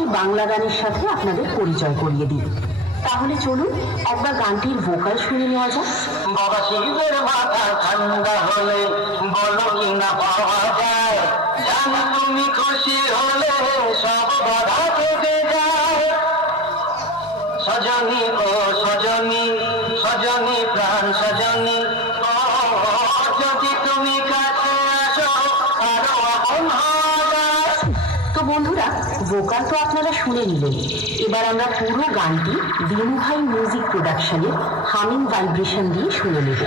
একটি বাংলা গানের সাথে আপনাদের পরিচয় করিয়ে দিই। তাহলে চলুন একবার গানটির ভোকাল শুনে নেওয়া যাক। বাবা শিবের মাথা ঠান্ডা হলে বলো কিনা পাওয়া যায়, জানি তুমি খুশি হলে সব বাধা কেটে যায়। সজনী ও সজনী, সজনী প্রাণ সজনী, ও যদি তুমি কাছে আসো আরো আপন হওয়া যায়। তো বন্ধুরা, ভোকাল তো আপনারা শুনে নিলেন। এবার আমরা পুরো গানটি দিনু ভাই মিউজিক প্রোডাকশনের হামিং ভাইব্রেশন দিয়ে শুনে নেব।